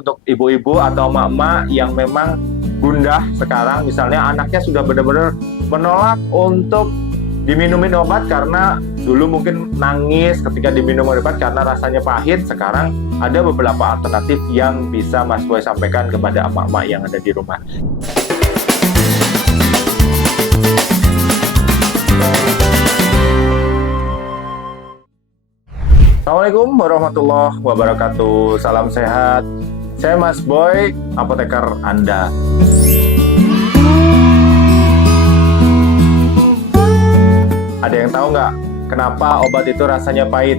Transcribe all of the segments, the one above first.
untuk ibu-ibu atau emak-emak yang memang gundah sekarang, misalnya anaknya sudah benar-benar menolak untuk diminumin obat karena dulu mungkin nangis ketika diminum obat karena rasanya pahit. Sekarang ada beberapa alternatif yang bisa Mas Boy sampaikan kepada emak-emak yang ada di rumah. Assalamualaikum warahmatullahi wabarakatuh. Salam sehat. Saya Mas Boy, apoteker Anda. Ada yang tahu nggak kenapa obat itu rasanya pahit?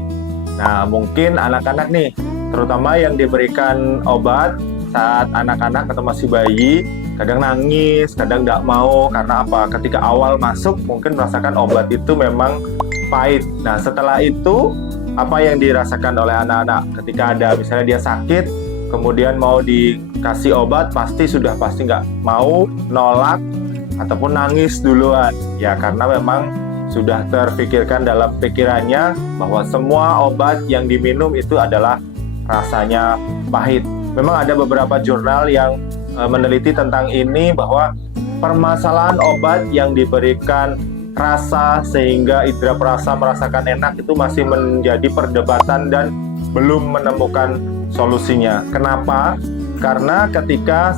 Nah, mungkin anak-anak nih, terutama yang diberikan obat saat anak-anak atau masih bayi, kadang nangis, kadang nggak mau. Karena apa? Ketika awal masuk, mungkin merasakan obat itu memang pahit. Nah, setelah itu, apa yang dirasakan oleh anak-anak ketika ada misalnya dia sakit, kemudian mau dikasih obat, pasti nggak mau, nolak, ataupun nangis duluan. Ya, karena memang sudah terpikirkan dalam pikirannya bahwa semua obat yang diminum itu adalah rasanya pahit. Memang ada beberapa jurnal yang meneliti tentang ini, bahwa permasalahan obat yang diberikan rasa sehingga indera perasa merasakan enak itu masih menjadi perdebatan dan belum menemukan solusinya. Kenapa? Karena ketika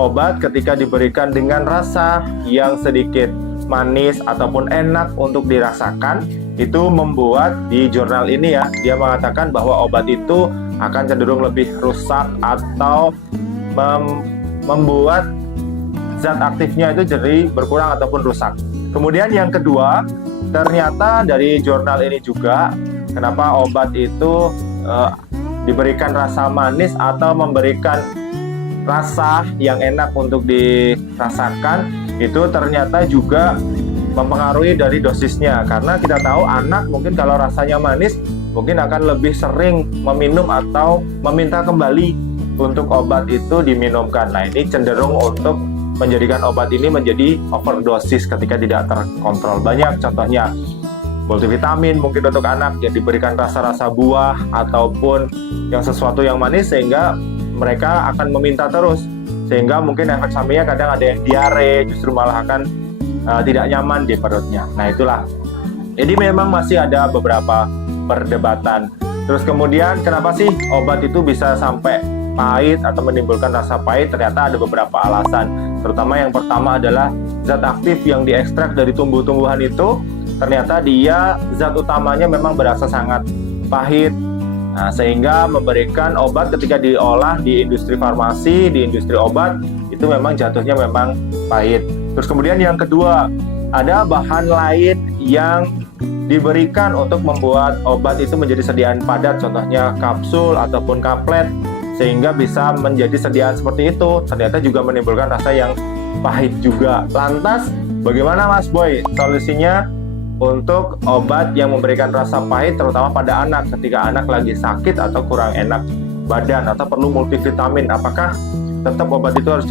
obat ketika diberikan dengan rasa yang sedikit manis ataupun enak untuk dirasakan, itu membuat di jurnal ini ya, dia mengatakan bahwa obat itu akan cenderung lebih rusak atau membuat zat aktifnya itu jadi berkurang ataupun rusak. Kemudian yang kedua, ternyata dari jurnal ini juga, kenapa obat itu diberikan rasa manis atau memberikan rasa yang enak untuk dirasakan, itu ternyata juga mempengaruhi dari dosisnya. Karena kita tahu anak mungkin kalau rasanya manis, mungkin akan lebih sering meminum atau meminta kembali untuk obat itu diminumkan. Nah, ini cenderung untuk menjadikan obat ini menjadi overdosis ketika tidak terkontrol. Banyak contohnya, multivitamin mungkin untuk anak yang diberikan rasa-rasa buah ataupun yang sesuatu yang manis, sehingga mereka akan meminta terus, sehingga mungkin efek sampingnya kadang ada yang diare, justru malah akan tidak nyaman di perutnya. Nah, itulah. Jadi memang masih ada beberapa perdebatan. Terus kemudian kenapa sih obat itu bisa sampai pahit atau menimbulkan rasa pahit? Ternyata ada beberapa alasan. Terutama yang pertama adalah zat aktif yang diekstrak dari tumbuh-tumbuhan itu, ternyata dia zat utamanya memang berasa sangat pahit. Nah, sehingga memberikan obat ketika diolah di industri farmasi, di industri obat, itu memang jatuhnya memang pahit. Terus kemudian yang kedua, ada bahan lain yang diberikan untuk membuat obat itu menjadi sediaan padat, contohnya kapsul ataupun kaplet, sehingga bisa menjadi sediaan seperti itu, ternyata juga menimbulkan rasa yang pahit juga. Lantas, bagaimana Mas Boy solusinya untuk obat yang memberikan rasa pahit, terutama pada anak ketika anak lagi sakit atau kurang enak badan atau perlu multivitamin? Apakah tetap obat itu harus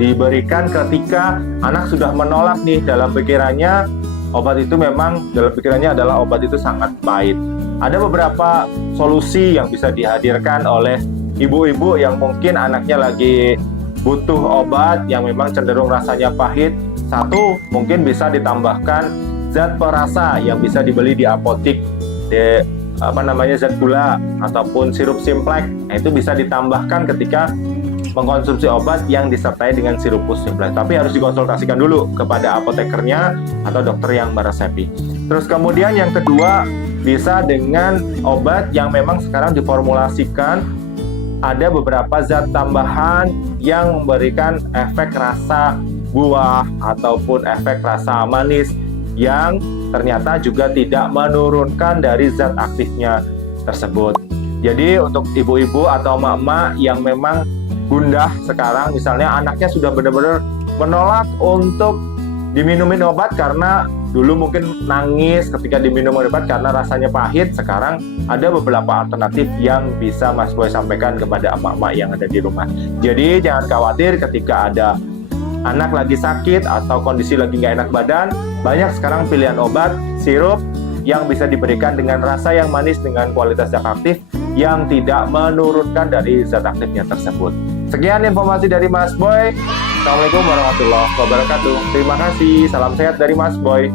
diberikan ketika anak sudah menolak nih, dalam pikirannya obat itu memang dalam pikirannya adalah obat itu sangat pahit? Ada beberapa solusi yang bisa dihadirkan oleh ibu-ibu yang mungkin anaknya lagi butuh obat yang memang cenderung rasanya pahit. Satu, mungkin bisa ditambahkan zat perasa yang bisa dibeli di apotik, zat gula ataupun sirup simplex. Nah, itu bisa ditambahkan ketika mengkonsumsi obat yang disertai dengan sirupus simplex. Tapi harus dikonsultasikan dulu kepada apotekernya atau dokter yang meresepi. Terus kemudian yang kedua, bisa dengan obat yang memang sekarang diformulasikan ada beberapa zat tambahan yang memberikan efek rasa buah ataupun efek rasa manis, yang ternyata juga tidak menurunkan dari zat aktifnya tersebut. Jadi untuk ibu-ibu atau emak-emak yang memang gundah sekarang, misalnya anaknya sudah benar-benar menolak untuk diminumin obat karena dulu mungkin nangis ketika diminum obat karena rasanya pahit. Sekarang ada beberapa alternatif yang bisa Mas Boy sampaikan kepada emak-emak yang ada di rumah. Jadi jangan khawatir ketika ada anak lagi sakit atau kondisi lagi nggak enak badan, banyak sekarang pilihan obat, sirup yang bisa diberikan dengan rasa yang manis dengan kualitas zat aktif yang tidak menurunkan dari zat aktifnya tersebut. Sekian informasi dari Mas Boy. Assalamualaikum warahmatullahi wabarakatuh. Terima kasih. Salam sehat dari Mas Boy.